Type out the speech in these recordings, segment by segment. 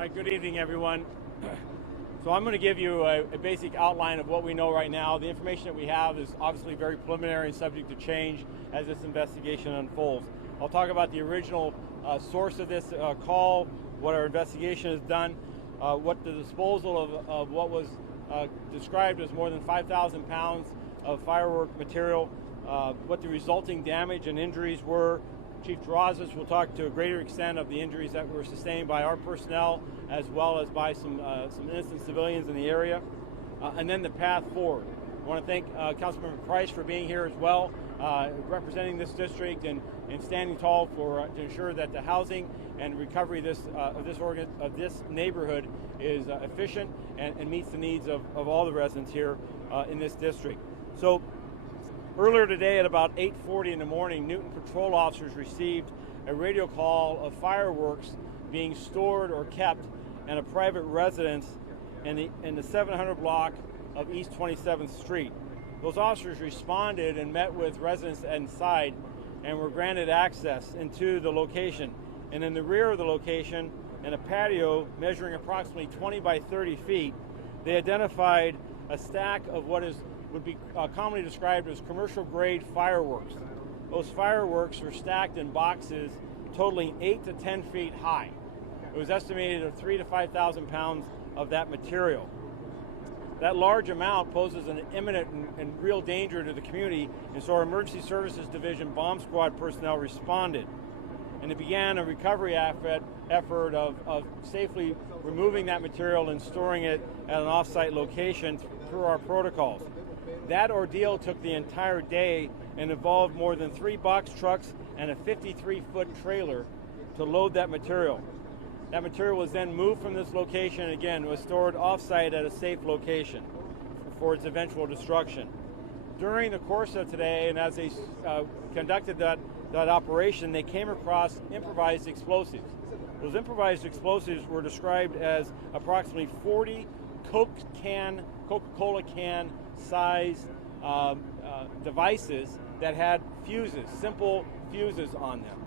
All right, good evening, everyone. So I'm going to give you a basic outline of what we know right now. The information that we have is obviously very preliminary and subject to change as this investigation unfolds. I'll talk about the original source of this call, what our investigation has done, what the disposal of what was described as more than 5,000 pounds of firework material, what the resulting damage and injuries were. Chief Terrazas will talk to a greater extent of the injuries that were sustained by our personnel as well as by some innocent civilians in the area, and then the path forward. I want to thank Councilmember Price for being here as well, representing this district and standing tall to ensure that the housing and recovery of this neighborhood is efficient and meets the needs of all the residents here in this district. So, earlier today at about 8:40 in the morning, Newton patrol officers received a radio call of fireworks being stored or kept in a private residence in the 700 block of East 27th Street. Those officers responded and met with residents inside and were granted access into the location. And in the rear of the location, in a patio measuring approximately 20 by 30 feet, they identified a stack of what would be commonly described as commercial-grade fireworks. Those fireworks were stacked in boxes totaling 8 to 10 feet high. It was estimated of 3,000 to 5,000 pounds of that material. That large amount poses an imminent and real danger to the community, and so our Emergency Services Division Bomb Squad personnel responded. And it began a recovery effort of safely removing that material and storing it at an off-site location through our protocols. That ordeal took the entire day and involved more than 3 box trucks and a 53-foot trailer to load that material. That material was then moved from this location and again was stored off-site at a safe location for its eventual destruction. During the course of today, and as they conducted that operation, they came across improvised explosives. Those improvised explosives were described as approximately 40 Coca-Cola can size devices that had fuses, simple fuses on them.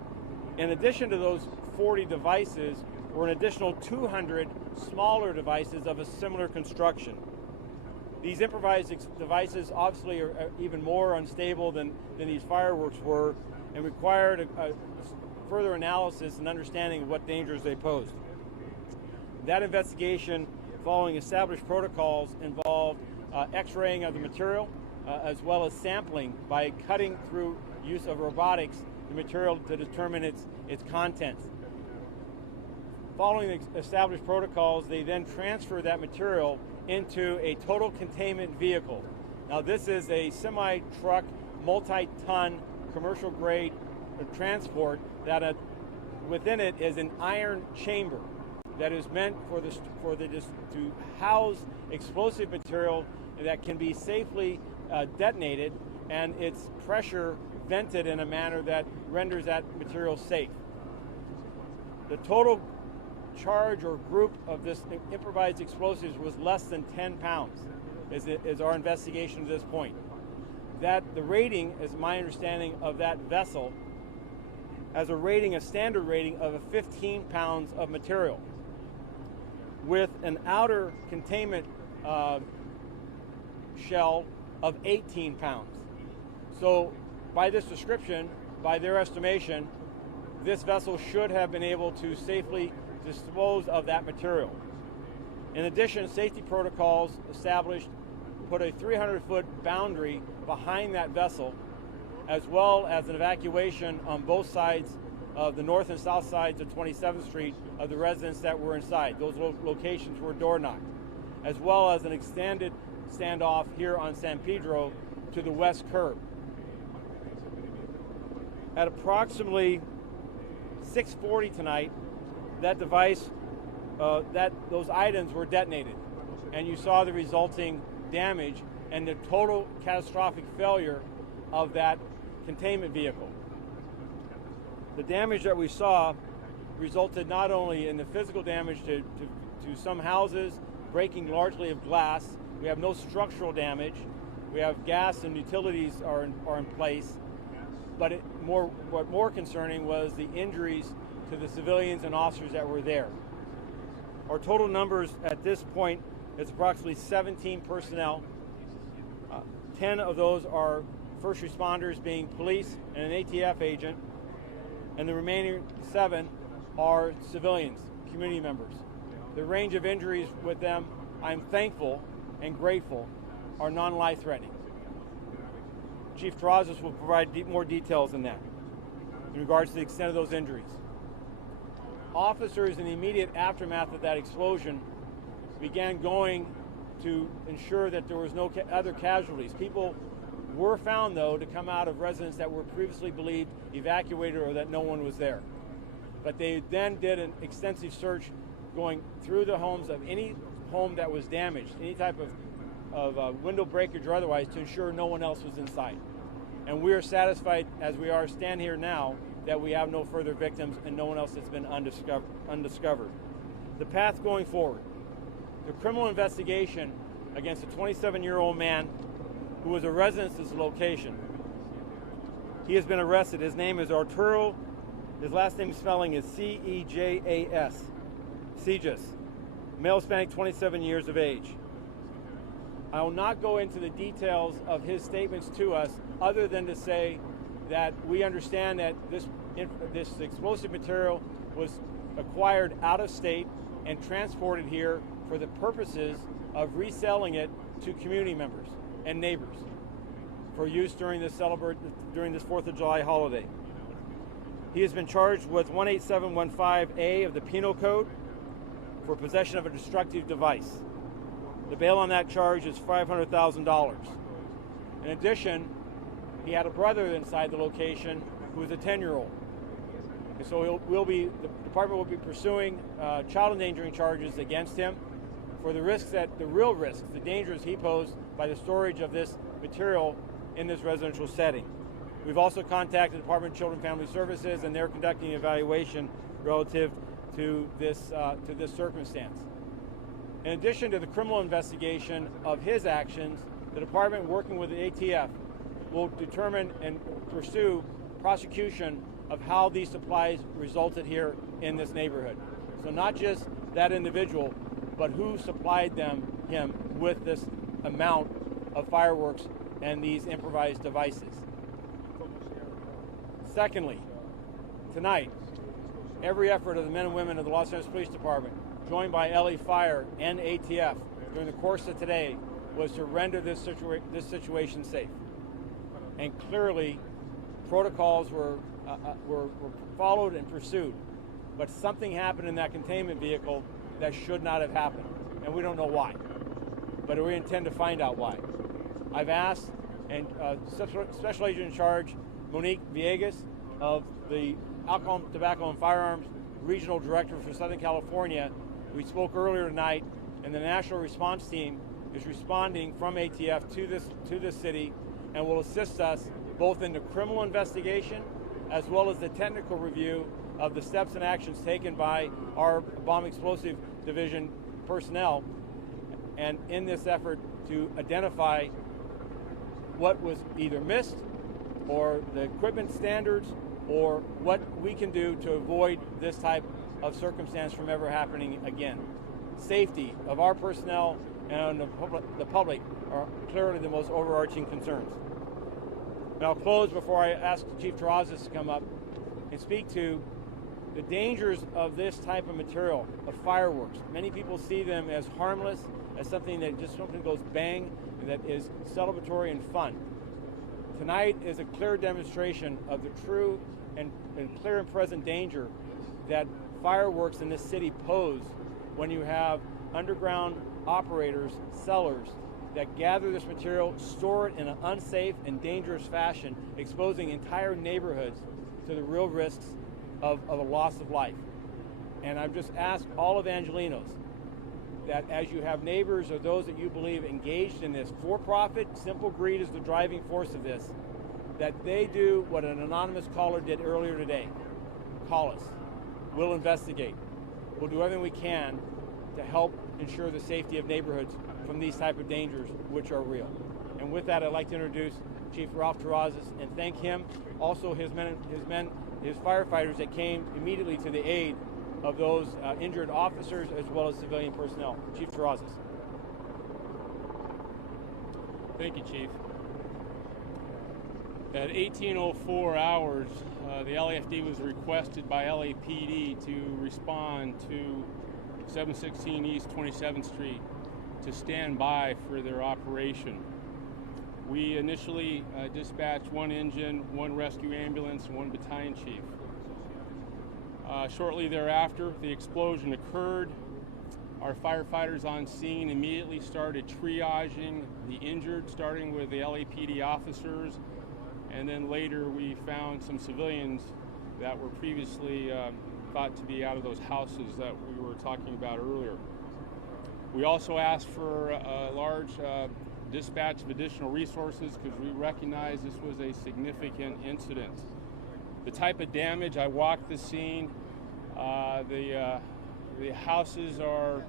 In addition to those 40 devices were an additional 200 smaller devices of a similar construction. These improvised devices obviously are even more unstable than these fireworks were and required a further analysis and understanding of what dangers they posed. That investigation, following established protocols, involved x-raying of the material as well as sampling by cutting through use of robotics the material to determine its contents. Following the established protocols, they then transfer that material into a total containment vehicle. Now this is a semi-truck, multi-ton, commercial-grade transport that within it is an iron chamber that is meant to house explosive material that can be safely detonated, and its pressure vented in a manner that renders that material safe. The total charge or group of this improvised explosives was less than 10 pounds, is our investigation to this point. That the rating, is my understanding of that vessel, has a standard rating of 15 pounds of material, with an outer containment shell of 18 pounds. So by this description, by their estimation, this vessel should have been able to safely dispose of that material. In addition, safety protocols established put a 300-foot boundary behind that vessel, as well as an evacuation on both sides of the north and south sides of 27th Street of the residents that were inside. Those locations were door knocked, as well as an extended standoff here on San Pedro to the west curb. At approximately 6:40 tonight, that device, those items were detonated, and you saw the resulting damage and the total catastrophic failure of that containment vehicle. The damage that we saw resulted not only in the physical damage to some houses, breaking largely of glass. We have no structural damage. We have gas and utilities are in place. But what more concerning was the injuries to the civilians and officers that were there. Our total numbers at this point is approximately 17 personnel. 10 of those are first responders, being police and an ATF agent, and the remaining 7 are civilians, community members. The range of injuries with them, I'm thankful and grateful, are non-life-threatening. Chief Terrazas will provide more details on that in regards to the extent of those injuries. Officers in the immediate aftermath of that explosion began going to ensure that there was no other casualties. People were found, though, to come out of residents that were previously believed evacuated or that no one was there. But they then did an extensive search going through the homes of any home that was damaged, any type of window breakage or otherwise, to ensure no one else was inside. And we are satisfied, as we stand here now, that we have no further victims and no one else has been undiscovered. The path going forward. The criminal investigation against a 27-year-old man who was a resident of this location. He has been arrested. His name is Arturo. His last name spelling is C-E-J-A-S. Cejas. Male Hispanic, 27 years of age. I will not go into the details of his statements to us other than to say that we understand that this explosive material was acquired out of state and transported here for the purposes of reselling it to community members and neighbors for use during this 4th of July holiday. He has been charged with 18715A of the Penal Code for possession of a destructive device. The bail on that charge is $500,000. In addition, he had a brother inside the location who was a 10-year-old. And so the department will be pursuing child endangering charges against him for the real risks, the dangers he posed by the storage of this material in this residential setting. We've also contacted the Department of Children and Family Services, and they're conducting an evaluation relative to this circumstance. In addition to the criminal investigation of his actions, the department, working with the ATF, will determine and pursue prosecution of how these supplies resulted here in this neighborhood. So not just that individual, but who supplied him with this amount of fireworks and these improvised devices. Secondly, tonight, every effort of the men and women of the Los Angeles Police Department, joined by LA Fire and ATF during the course of today, was to render this situation safe. And clearly, protocols were followed and pursued, but something happened in that containment vehicle that should not have happened, and we don't know why, but we intend to find out why. I've asked, and Special Agent in Charge Monique Villegas of the Alcohol, Tobacco, and Firearms Regional Director for Southern California, we spoke earlier tonight, and the National Response Team is responding from ATF to this city and will assist us both in the criminal investigation as well as the technical review of the steps and actions taken by our Bomb Explosive Division personnel, and in this effort to identify what was either missed or the equipment standards or what we can do to avoid this type of circumstance from ever happening again. Safety of our personnel and the public are clearly the most overarching concerns. And I'll close before I ask Chief Terrazas to come up and speak to the dangers of this type of material, of fireworks. Many people see them as harmless, as something that just something goes bang, and that is celebratory and fun. Tonight is a clear demonstration of the true and clear and present danger that fireworks in this city pose when you have underground operators, sellers, that gather this material, store it in an unsafe and dangerous fashion, exposing entire neighborhoods to the real risks of a loss of life. And I've just asked all Evangelinos that as you have neighbors or those that you believe engaged in this for-profit, simple greed is the driving force of this, that they do what an anonymous caller did earlier today. Call us. We'll investigate. We'll do everything we can to help ensure the safety of neighborhoods from these type of dangers, which are real. And with that, I'd like to introduce Chief Ralph Terrazas and thank him, also his firefighters that came immediately to the aid of those injured officers as well as civilian personnel. Chief Terrazas. Thank you, Chief. At 18:04 hours, the LAFD was requested by LAPD to respond to 716 East 27th Street to stand by for their operation. We initially dispatched one engine, one rescue ambulance, and one battalion chief. Shortly thereafter, the explosion occurred. Our firefighters on scene immediately started triaging the injured, starting with the LAPD officers, and then later we found some civilians that were previously thought to be out of those houses that we were talking about earlier. We also asked for a large dispatch of additional resources because we recognize this was a significant incident. The type of damage, I walked the scene. The houses are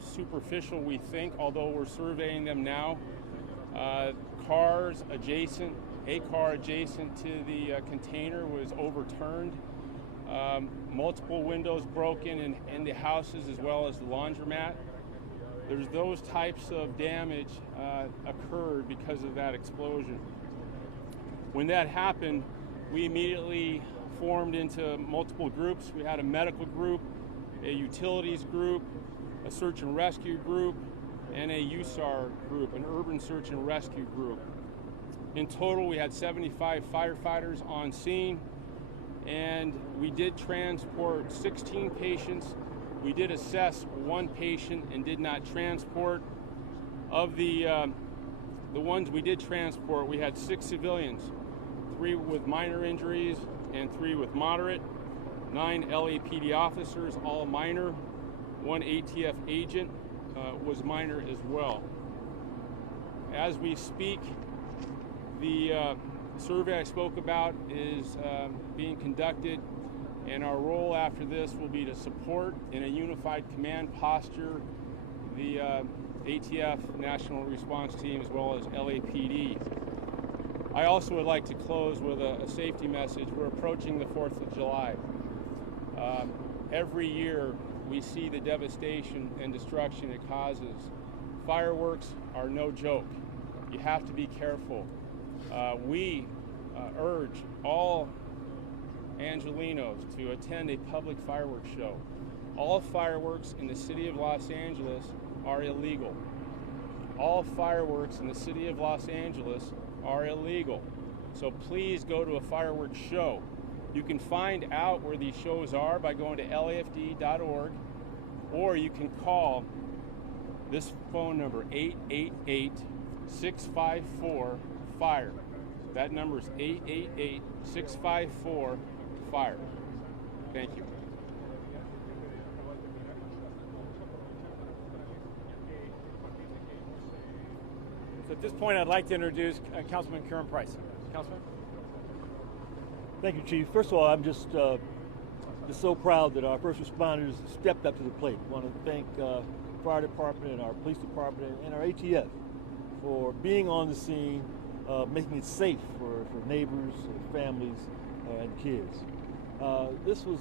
superficial, we think, although we're surveying them now. Cars adjacent, a car adjacent to the container was overturned. Multiple windows broken in the houses as well as the laundromat. There's those types of damage occurred because of that explosion. When that happened, we immediately formed into multiple groups. We had a medical group, a utilities group, a search and rescue group, and a USAR group, an urban search and rescue group. In total, we had 75 firefighters on scene, and we did transport 16 patients. We did assess one patient and did not transport. Of the ones we did transport, we had 6 civilians, 3 with minor injuries and 3 with moderate, 9 LAPD officers, all minor. 1 ATF agent was minor as well. As we speak, the survey I spoke about is being conducted, and our role after this will be to support in a unified command posture the ATF National Response Team as well as LAPD. I also would like to close with a safety message. We're approaching the 4th of July. Every year we see the devastation and destruction it causes. Fireworks are no joke. You have to be careful. We urge all Angelenos to attend a public fireworks show. All fireworks in the city of Los Angeles are illegal. All fireworks in the city of Los Angeles are illegal. So please go to a fireworks show. You can find out where these shows are by going to LAFD.org, or you can call this phone number, 888-654-FIRE. That number is 888-654-FIRE. Thank you. So at this point, I'd like to introduce Councilman Kieran Price. Councilman? Thank you, Chief. First of all, I'm just so proud that our first responders stepped up to the plate. I want to thank fire department and our police department and our ATF for being on the scene, making it safe for neighbors, families, and kids. This was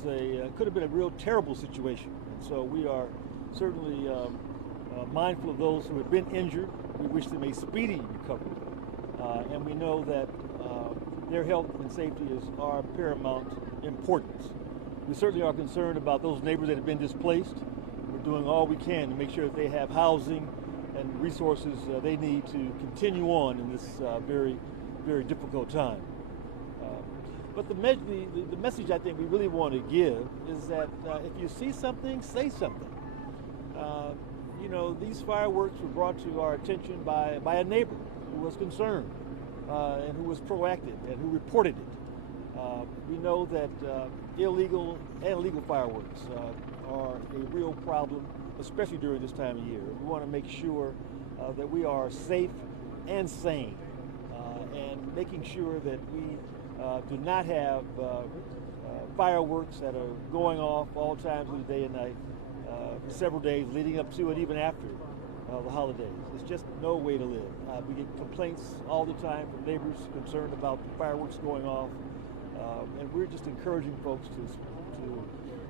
could have been a real terrible situation, and so we are certainly mindful of those who have been injured. We wish them a speedy recovery, and we know that their health and safety is our paramount importance. We certainly are concerned about those neighbors that have been displaced. We're doing all we can to make sure that they have housing and resources they need to continue on in this very, very difficult time. But the message I think we really want to give is that if you see something, say something. You know, these fireworks were brought to our attention by a neighbor who was concerned and who was proactive and who reported it. We know that illegal and legal fireworks are a real problem, especially during this time of year. We want to make sure that we are safe and sane, and making sure that we do not have fireworks that are going off all times of the day and night, for several days leading up to and even after the holidays. It's just no way to live. We get complaints all the time from neighbors concerned about the fireworks going off, and we're just encouraging folks to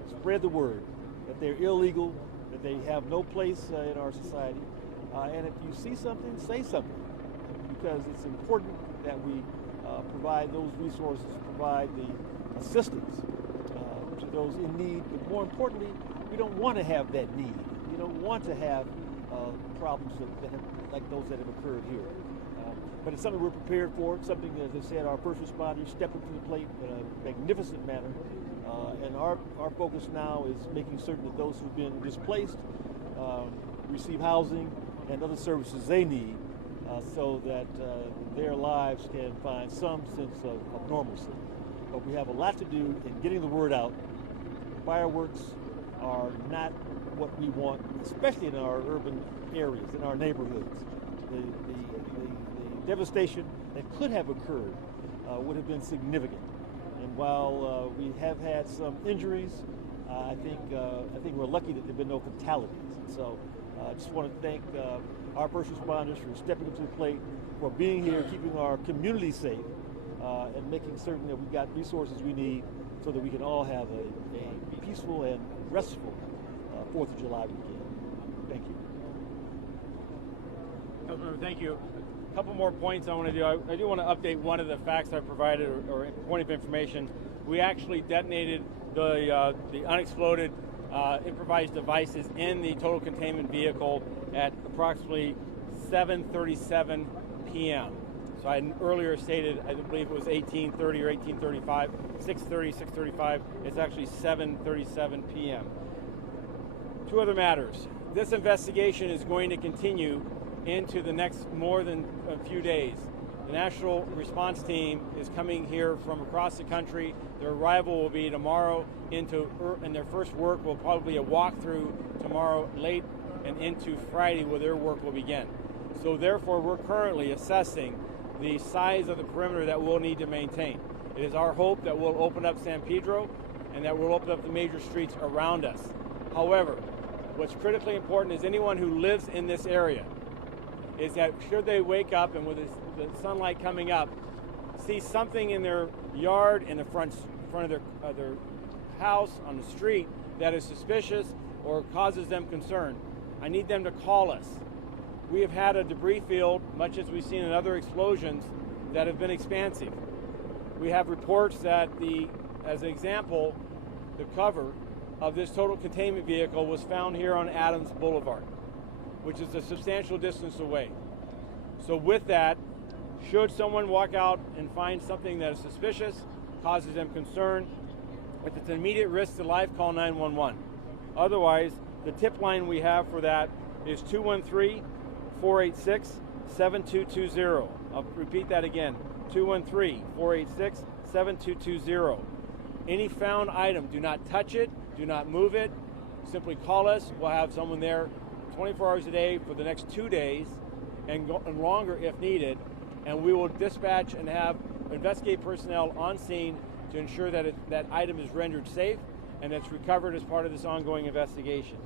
spread the word that they're illegal, that they have no place in our society. And if you see something, say something, because it's important that we provide those resources, provide the assistance to those in need. But more importantly, we don't want to have that need. We don't want to have problems like those that have occurred here. But it's something we're prepared for. It's something, as I said, our first responders stepped up to the plate in a magnificent manner. And our focus now is making certain that those who've been displaced receive housing and other services they need so that their lives can find some sense of normalcy. But we have a lot to do in getting the word out. Fireworks are not what we want, especially in our urban areas, in our neighborhoods. The devastation that could have occurred would have been significant. And while we have had some injuries, I think we're lucky that there have been no fatalities. And so I just want to thank our first responders for stepping up to the plate, for being here, keeping our community safe, and making certain that we've got resources we need so that we can all have a peaceful and restful 4th of July weekend. Thank you. Councilmember, thank you. A couple more points I want to do. I do want to update one of the facts I provided, or point of information. We actually detonated the unexploded improvised devices in the total containment vehicle at approximately 7:37 p.m. So I had earlier stated, I believe it was 18:30 or 18:35, 6:30, 6:35. It's actually 7:37 p.m. Two other matters. This investigation is going to continue into the next more than a few days. The National Response Team is coming here from across the country. Their arrival will be tomorrow and their first work will probably be a walkthrough tomorrow late and into Friday where their work will begin. So therefore, we're currently assessing the size of the perimeter that we'll need to maintain. It is our hope that we'll open up San Pedro and that we'll open up the major streets around us. However, what's critically important is anyone who lives in this area is that should they wake up and with the sunlight coming up, see something in their yard, in the front of their house, on the street that is suspicious or causes them concern, I need them to call us. We have had a debris field, much as we've seen in other explosions, that have been expansive. We have reports that as an example, the cover of this total containment vehicle was found here on Adams Boulevard, which is a substantial distance away. So with that, should someone walk out and find something that is suspicious, causes them concern, if it's an immediate risk to life, call 911. Otherwise, the tip line we have for that is 213-486-7220. I'll repeat that again, 213-486-7220. Any found item, do not touch it, do not move it, simply call us. We'll have someone there 24 hours a day for the next 2 days and longer if needed, and we will dispatch and have investigate personnel on scene to ensure that that item is rendered safe and it's recovered as part of this ongoing investigation.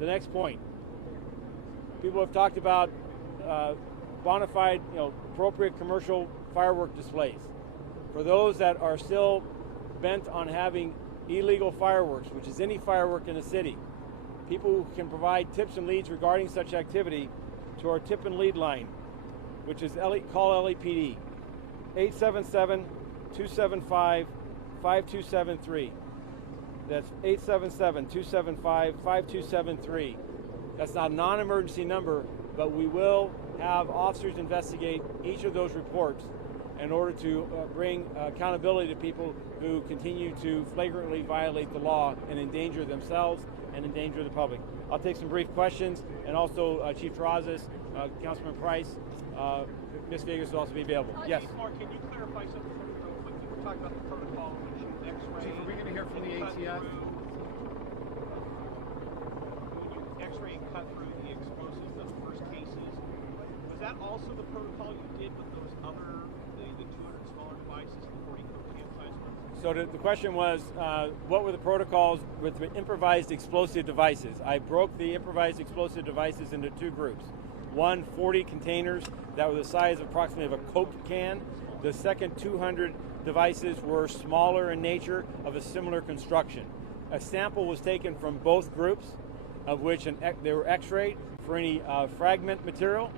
The next point, people have talked about bona fide, appropriate commercial firework displays. For those that are still bent on having illegal fireworks, which is any firework in the city, people who can provide tips and leads regarding such activity to our tip and lead line, which is call LAPD, 877-275-5273. That's 877-275-5273. That's not a non-emergency number, but we will have officers investigate each of those reports in order to bring accountability to people who continue to flagrantly violate the law and endanger themselves and endanger the public. I'll take some brief questions, and also Chief Terrazas, Councilman Price, Ms. Vegas will also be available. Yes? Chief Mark, can you clarify something real quickly? We're talking about the protocol when you X-ray. Chief, are we going to hear from the ATF? When you X-ray and cut through the explosives, those first cases, was that also the protocol you did with those other, the 200 smaller devices, the 40 can size ones? So the question was, what were the protocols with the improvised explosive devices? I broke the improvised explosive devices into two groups. One, 40 containers that were the size approximately of a Coke can. The second 200 devices were smaller in nature, of a similar construction. A sample was taken from both groups, of which they were x-rayed for any fragment material,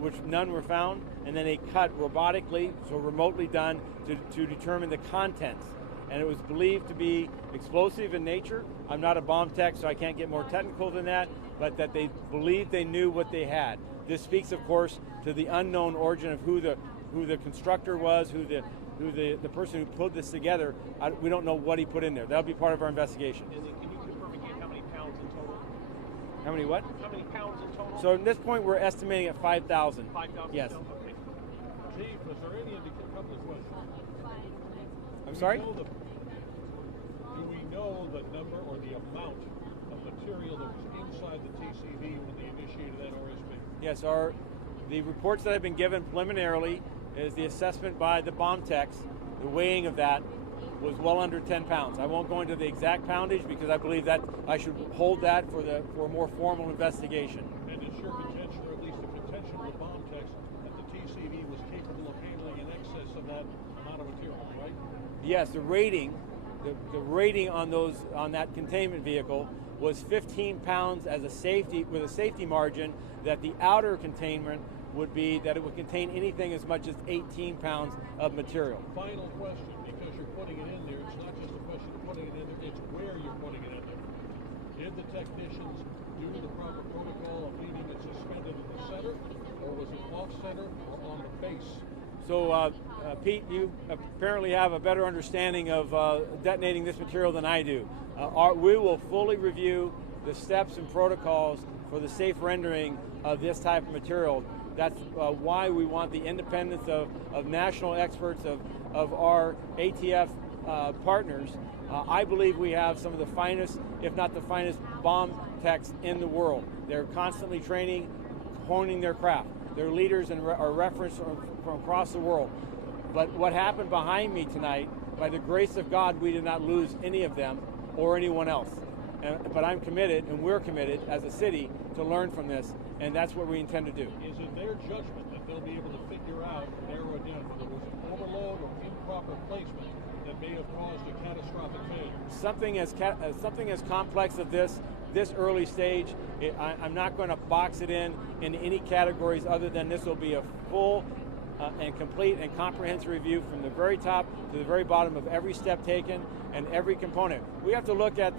which none were found, and then they cut robotically, so remotely done, to determine the contents. And it was believed to be explosive in nature. I'm not a bomb tech, so I can't get more technical than that, but that they believed they knew what they had. This speaks, of course, to the unknown origin of who the constructor was, who the person who put this together. We don't know what he put in there. That'll be part of our investigation. And then can you confirm again how many pounds in total? How many what? How many pounds in total? So at this point, we're estimating at 5,000. 5,000. Yes. Okay. Chief, is there any indication? A couple of questions. I'm sorry? Do we know the number or the amount of material that was inside the TCV when they initiated that OSB? Yes, the reports that have been given preliminarily is the assessment by the bomb techs. The weighing of that was well under 10 pounds. I won't go into the exact poundage because I believe that I should hold that for a more formal investigation. And it's your contention, or at least the contention of the bomb techs, that the TCV was capable of handling in excess of that amount of material, right? Yes, the rating on that containment vehicle was 15 pounds as a safety, with a safety margin that the outer containment would be that it would contain anything as much as 18 pounds of material. Final question, because you're putting it in there, it's not just a question of putting it in there, it's where you're putting it in there. Did the technicians do the proper protocol of leaving it suspended in the center, or was it off center or on the base? So, Pete, you apparently have a better understanding of detonating this material than I do. We will fully review the steps and protocols for the safe rendering of this type of material. That's why we want the independence of national experts, of our ATF partners. I believe we have some of the finest, if not the finest, bomb techs in the world. They're constantly training, honing their craft. They're leaders and are referenced from across the world. But what happened behind me tonight, by the grace of God, we did not lose any of them or anyone else. But I'm committed, and we're committed as a city, to learn from this, and that's what we intend to do. Is it their judgment that they'll be able to figure out, narrow it down, whether it was an overload or improper placement that may have caused a catastrophic failure? Something as complex as this early stage, I'm not going to box it in any categories other than this will be a full and complete and comprehensive review from the very top to the very bottom of every step taken and every component. We have to look at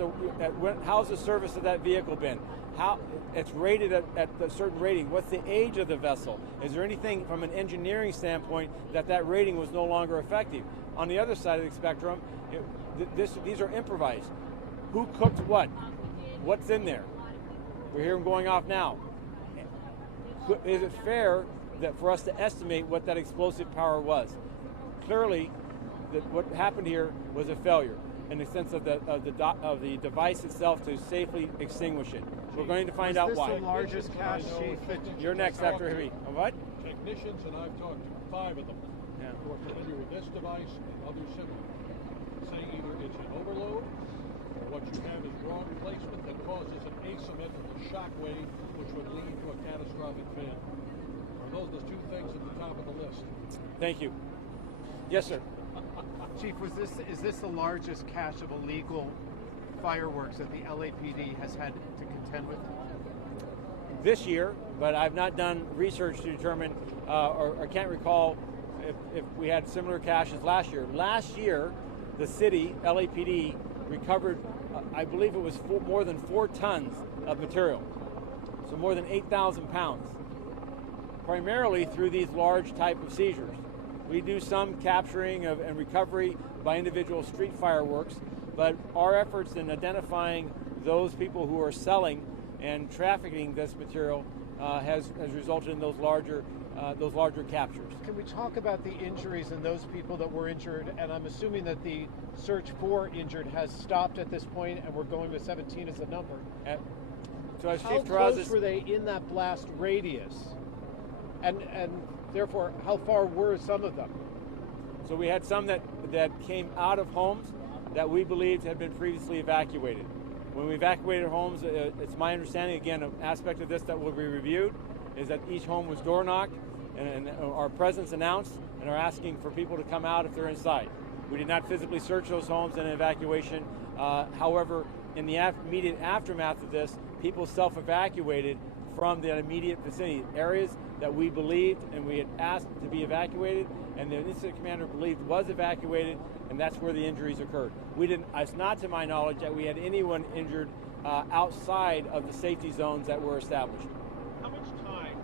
how's the service of that vehicle been? How it's rated at a certain rating. What's the age of the vessel? Is there anything from an engineering standpoint that rating was no longer effective? On the other side of the spectrum, these are improvised. Who cooked what? What's in there? We hear them going off now. Is it fair that for us to estimate what that explosive power was? Clearly, what happened here was a failure in the sense of the device itself to safely extinguish it. We're going to find out why. Is this the largest cache, Chief? You're next after me. What? Technicians, and I've talked to 5 of them, who are familiar with this device and others similar, say either it's an overload or what you have is wrong placement that causes an asymmetrical shock wave which would lead to a catastrophic failure. Are those the 2 things at the top of the list? Thank you. Yes, sir. Chief, is this the largest cache of illegal fireworks that the LAPD has had to contend with? This year, but I've not done research to determine, or I can't recall if we had similar caches last year. Last year, the city, LAPD, recovered, I believe it was more than 4 tons of material, so more than 8,000 pounds, primarily through these large type of seizures. We do some capturing and recovery by individual street fireworks, but our efforts in identifying those people who are selling and trafficking this material has resulted in those larger captures. Can we talk about the injuries and those people that were injured? And I'm assuming that the search for injured has stopped at this point, and we're going with 17 as a number. So as How Chief close Terrazas, were they in that blast radius? And therefore, how far were some of them? so we had some that came out of homes that we believed had been previously evacuated. When we evacuated homes, it's my understanding, again, an aspect of this that will be reviewed, is that each home was door knocked and our presence announced and are asking for people to come out if they're inside. We did not physically search those homes in an evacuation However, in the immediate aftermath of this, people self-evacuated from the immediate vicinity, areas that we believed and we had asked to be evacuated, and the incident commander believed was evacuated, and that's where the injuries occurred. We didn't, it's not to my knowledge that we had anyone injured outside of the safety zones that were established. How much time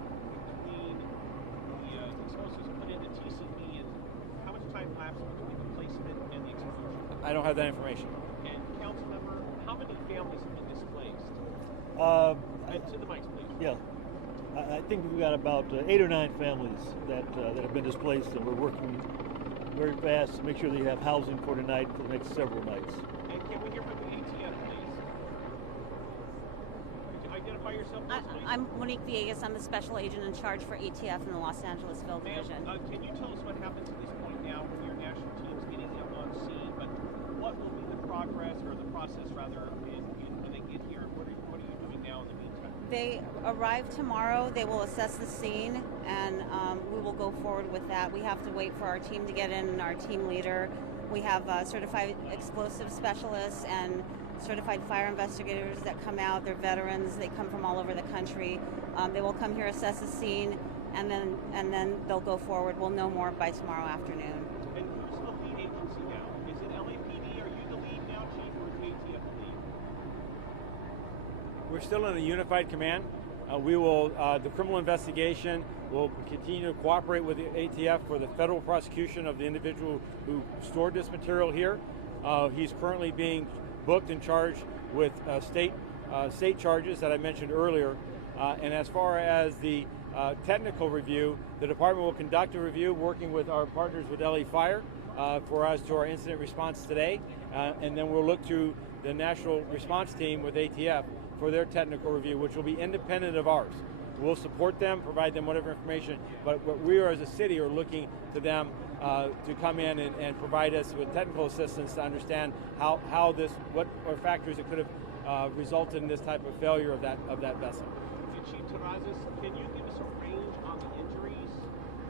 between the explosives put into TCB and how much time lapsed between the placement and the explosion? I don't have that information. And council member, how many families have been displaced? To the mics, please. Yeah, I think we've got about 8 or 9 families that have been displaced, and we're working very fast to make sure they have housing for tonight and for the next several nights. And can we hear from the ATF, please? Could you identify yourself, please? I'm Monique Villegas. I'm the special agent in charge for ATF in the Los Angelesville division. Can you tell us what happens at this point now when your national team's getting them on scene? But what will be the progress, or the process rather, when they get here? What are you doing now in the meantime? They arrive tomorrow. They will assess the scene, and we will go forward with that. We have to wait for our team to get in, and our team leader. We have certified explosive specialists and certified fire investigators that come out. They're veterans. They come from all over the country. They will come here, assess the scene, and then they'll go forward. We'll know more by tomorrow afternoon. And who's the lead agency now? Is it LAPD? Are you the lead now, Chief, or is the ATF the lead? We're still in a unified command. The criminal investigation will continue to cooperate with the ATF for the federal prosecution of the individual who stored this material here. He's currently being booked and charged with state charges that I mentioned earlier. And as far as the technical review, the department will conduct a review working with our partners with LA Fire for us to our incident response today. And then we'll look to the national response team with ATF for their technical review, which will be independent of ours. We'll support them, provide them whatever information, but what we are as a city are looking to them to come in and provide us with technical assistance to understand what are factors that could have resulted in this type of failure of that vessel. And Chief Terrazas, can you give us a range on the injuries?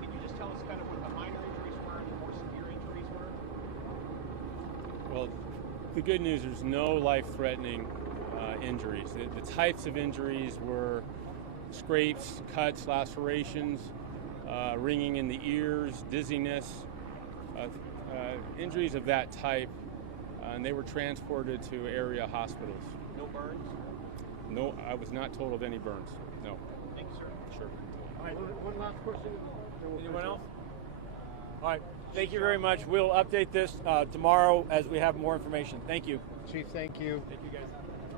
Can you just tell us kind of what the minor injuries were and the more severe injuries were? Well, the good news, there's no life-threatening injuries. The types of injuries were scrapes, cuts, lacerations, ringing in the ears, dizziness, injuries of that type, and they were transported to area hospitals. No burns? No, I was not told of any burns. No. Thank you, sir. Sure. All right, one last question. Anyone else? All right. Thank you very much. We'll update this tomorrow as we have more information. Thank you. Chief, thank you. Thank you, guys.